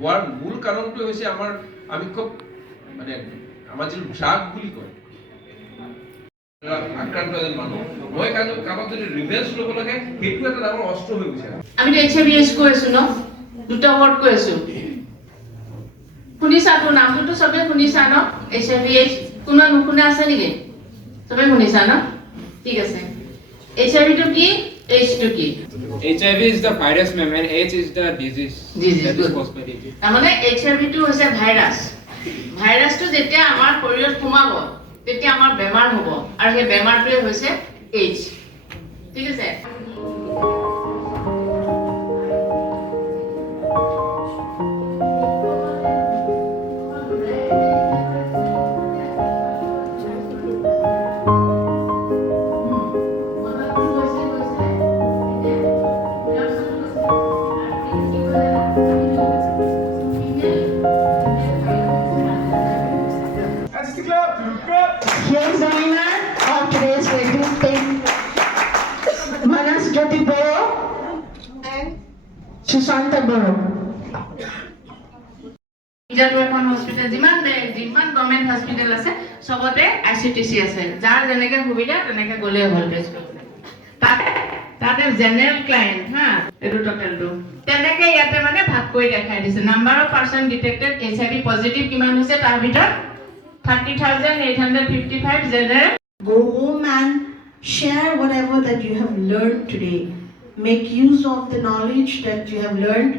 হোৱাৰ মূল কাৰণটো হৈছে আমি খুব মানে আমাৰ যিটো ড্ৰাগ বুলি কয় আক্ৰান্ত এজন মানুহ মই কাৰোবাক যদি ৰিভেঞ্চ ল'ব লাগে সেইটো এটা ডাঙৰ অস্ত্ৰ হৈ গৈছে। আমি HIV/AIDS কৈ আছো ন, দুটা ৱৰ্ড কৈ আছো, শুনিছা তো নামটোতো চবে শুনিছা ন? HIV/AIDS কোনো নুশুনা আছে নেকি? চবে শুনিছা ন? ঠিক আছে। HIV টো কি, AIDS টো কি? HIV is the virus, ma'am, and AIDS is the disease. That is caused by it. তাৰমানে HIV টো হৈছে ভাইৰাছ। ভাইৰাছটো যেতিয়া আমাৰ শৰীৰত সোমাব তেতিয়া আমাৰ বেমাৰ হ'ব, আৰু সেই বেমাৰটোৱে হৈছে AIDS। ঠিক আছে। Here's the winner of today's wedding thing. Manas Jyoti Boro and Sushanta Boro. ইজাটো এখন হস্পিটেল যিমান গভৰ্ণমেণ্ট হস্পিটেল আছে সবতে ICTC আছে, যাৰ যেনেকে সুবিধা তেনেকে গ'লে হ'ল টেষ্ট কৰিবলৈ। তাতে জেনেৰেল ক্লায়েণ্ট হা এইটো টোটেলটো তেনেকে ইয়াতে মানে ভাগ কৰি দেখাই দিছে। Number of person detected HIV positive কিমান হৈছে তাৰ ভিতৰত 30,855 general. Go home and share whatever that you have learned today. Make use of the knowledge that you have learned